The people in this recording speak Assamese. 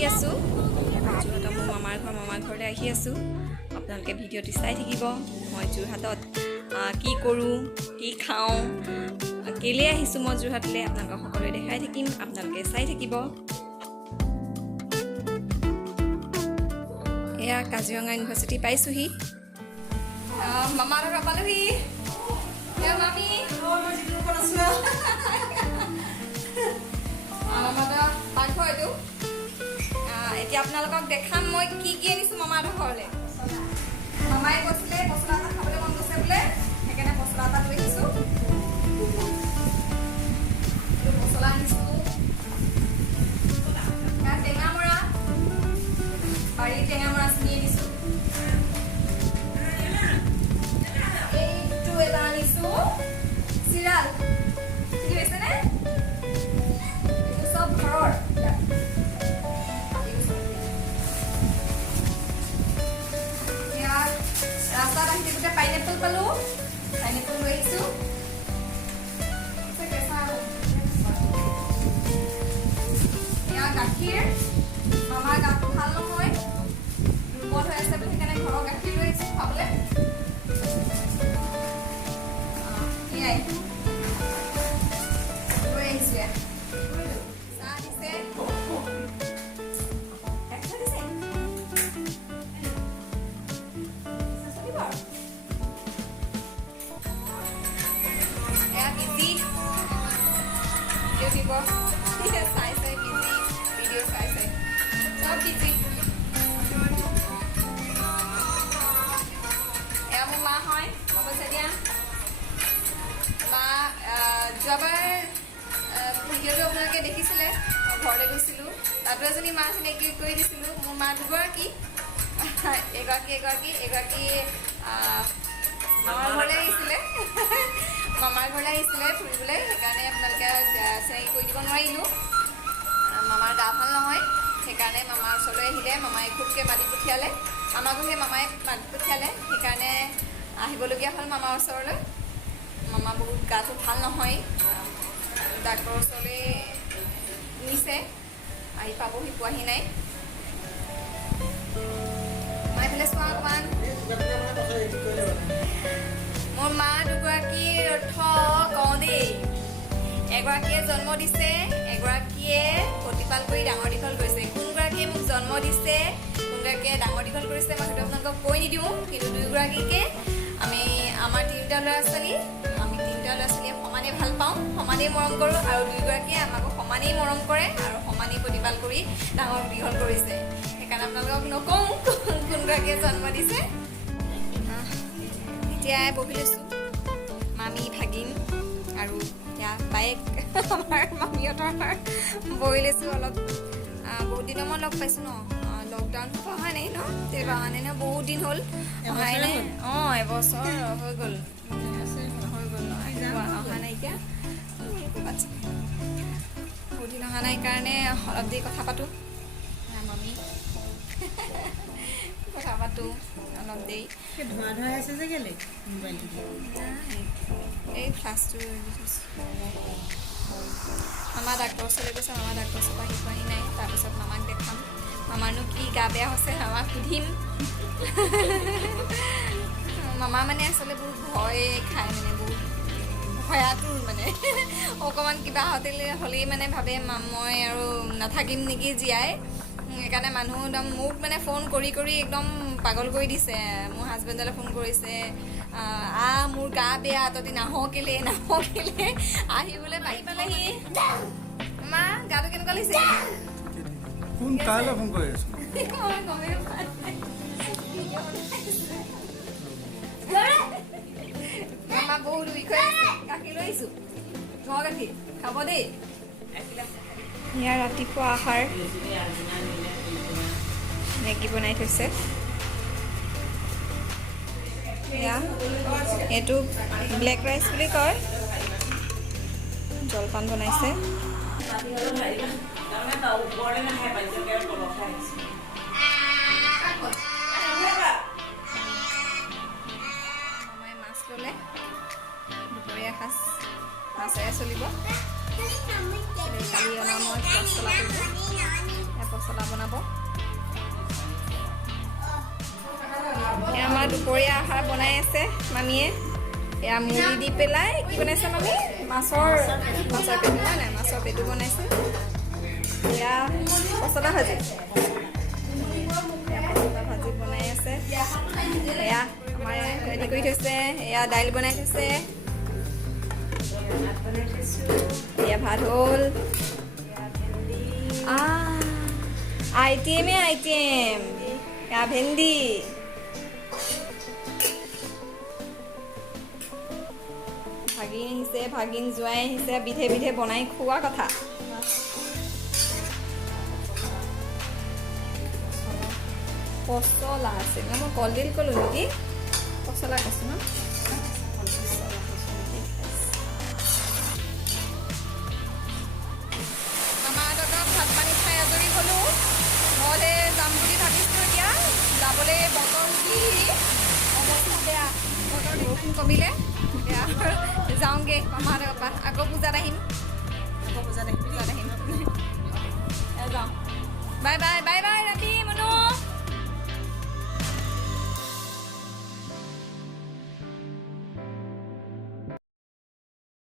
আহি আছোঁ যোৰহাটৰ মোৰ মামাৰ ঘৰলৈ আহি আছোঁ। আপোনালোকে ভিডিঅ'টি চাই থাকিব। মই যোৰহাটত কি কৰোঁ, কি খাওঁ, কেলৈ আহিছোঁ মই যোৰহাটলৈ আপোনালোকক সকলোৱে দেখাই থাকিম। আপোনালোকে চাই থাকিব। এয়া কাজিৰঙা ইউনিভাৰ্চিটি পাইছোঁহি। মামাৰ ঘৰ পালোহি। মামী পাকঘৰ এইটো। এতিয়া আপোনালোকক দেখাম মই কি কি আনিছোঁ মামাৰ ঘৰলৈ। মামাই কৈছিলে পচলা এটা খাবলৈ মন গৈছে বোলে, সেইকাৰণে পচলা এটা লৈ আহিছোঁ। পচলা আনিছোঁ, টেঙামৰা, বাৰীৰ টেঙামৰা চিনি আনিছোঁ। এইটো এটা আনিছোঁ চিৰাল, ঠিক হৈছেনে? এইটো চব ঘৰৰ। ৰাস্তাত আহি থাকোঁতে পাইনএপল পালোঁ, পাইনএপল লৈ আহিছোঁ। এয়া গাখীৰ, মামাৰ গাটো ভাল নহয়, দুৰ্বল হৈ আছে বুলি সেইকাৰণে ঘৰৰ গাখীৰ লৈ আহিছোঁ খাবলৈ। এয়াই লৈ আহিছোঁ। চাহ দিছে, যোৱাবাৰ ভিডিঅ'টো আপোনালোকে দেখিছিলে, ঘৰলৈ গৈছিলোঁ, তাতো এজনী মা চিনাকি কৰি দিছিলোঁ। মোৰ মা দুগৰাকী, এগৰাকী মামাৰ ঘৰলৈ আহিছিলে ফুৰিবলৈ, সেইকাৰণে আপোনালোকে চিনাকি কৰি দিব নোৱাৰিলোঁ। মামাৰ গা ভাল নহয়, সেইকাৰণে মামাৰ ওচৰলৈ আহিলে। মামাই খুবকৈ মাতি পঠিয়ালে, আমাকো সেই মামাই মাতি পঠিয়ালে, সেইকাৰণে আহিবলগীয়া হ'ল মামাৰ ওচৰলৈ। মামা বহুত গাটো ভাল নহয়, ডাক্তৰৰ ওচৰলৈ নিছে, আহি পাবহি, পোৱাহি নাই। মই এইফালে চোৱা অকণমান। মোৰ মা দুগৰাকীৰ অৰ্থ কওঁ দেই। এগৰাকীয়ে জন্ম দিছে, এগৰাকীয়ে প্ৰতিপাল কৰি ডাঙৰ দীঘল কৰিছে। কোনগৰাকীয়ে মোক জন্ম দিছে, কোনগৰাকীয়ে ডাঙৰ দীঘল কৰিছে, মই সেইটো আপোনালোকক কৈ নিদিওঁ, কিন্তু দুয়োগৰাকীকে আমাৰ তিনিটা ল'ৰা ছোৱালীয়ে সমানেই ভাল পাওঁ, সমানেই মৰম কৰোঁ, আৰু দুয়োগৰাকীয়ে আমাকো সমানেই মৰম কৰে আৰু সমানেই প্ৰতিপাল কৰি ডাঙৰ দীঘল কৰিছে। সেইকাৰণে আপোনালোকক নকওঁ কোনগৰাকীয়ে জন্ম দিছে। এতিয়া বহি লৈছোঁ, মামী, ভাগিন আৰু এতিয়া বায়েক আমাৰ মামীহঁতৰ বহি লৈছোঁ। অলপ বহুত দিনৰ মই লগ পাইছোঁ ন, লকডাউন অহা নাই ন, তেতিয়াৰ অহা নাই ন, বহুত দিন হ'ল অহাই নাই। এবছৰ হৈ গ'ল অহা নাইকিয়া, বহুত দিন অহা নাই কাৰণে অলপ দেৰি কথা পাতোঁ। মামী কথা পাতোঁ অলপ দেৰি। এই ফ্লাছটো মামা ডাক্তৰৰ ওচৰলৈ গৈছে, মামা ডাক্তৰৰ ওচৰৰ পৰা আহি পোৱাহি নাই। তাৰপিছত মামাক দেখাম, মামাৰনো কি গা বেয়া হৈছে মামাক সুধিম। মামা মানে আচলতে বহুত ভয় খায়, মানে বহুত ভয়াতুৰ, মানে অকণমান কিবা হ'লেই মানে ভাবে মই আৰু নাথাকিম নেকি জীয়াই। সেইকাৰণে মানুহ একদম মোক মানে ফোন কৰি একদম পাগল কৰি দিছে। মোৰ হাজবেণ্ডলৈ ফোন কৰিছে, মোৰ গা বেয়া, তহঁতি নাহ কেলে আহিবলৈ পাৰি পালেহি। মা গাটো কেনেকুৱা লাগিছে? মামা বহুত উইক হৈ আছে। গাখীৰ লৈ আহিছোঁ, ঘৰৰ গাখীৰ খাব দেই। ইয়াৰ ৰাতিপুৱা আহাৰ মেগী বনাই থৈছে। এয়া এইটো ব্লেক ৰাইচ বুলি কয়, জলপান বনাইছে। মামাই মাছ ল'লে, দুপৰীয়া সাজ মাছেৰে চলিব। কালি অনা মই পচলা কৰিব, পচলা বনাব। দুপৰীয়া আহাৰ বনাই আছে মামীয়ে এয়া মুড়ি দি পেলাই কি বনাইছে মামী মাছৰ পেটু নাই মাছৰ পেটু বনাইছে এয়া পচলা ভাজি ভাজি বনাই আছে এয়া আমাৰ ৰেডি কৰি থৈছে এয়া দাইল বনাই থৈছে এয়া ভাত হ'ল আইটেমে আইটেম এয়া ভেন্দি ভাগিন আহিছে ভাগিন জোৱাই আহিছে বিধে বিধে বনাই খোৱা কথা পচলা আছিল ন মই কলডিল ক'লোঁ নেকি পচলা কৈছোঁ ন আমাৰ দাদা ভাত পানী খাই আজৰি হ'লোঁ ঘৰলৈ যাম বুলি ভাবিছোঁ এতিয়া যাবলৈ বতৰ কি অৱস্থা বেয়া বতৰ বৰষুণ কমিলে এতিয়া যাওঁগৈ মামাহঁতৰ পৰা আকৌ পূজাত আহিম যাওঁ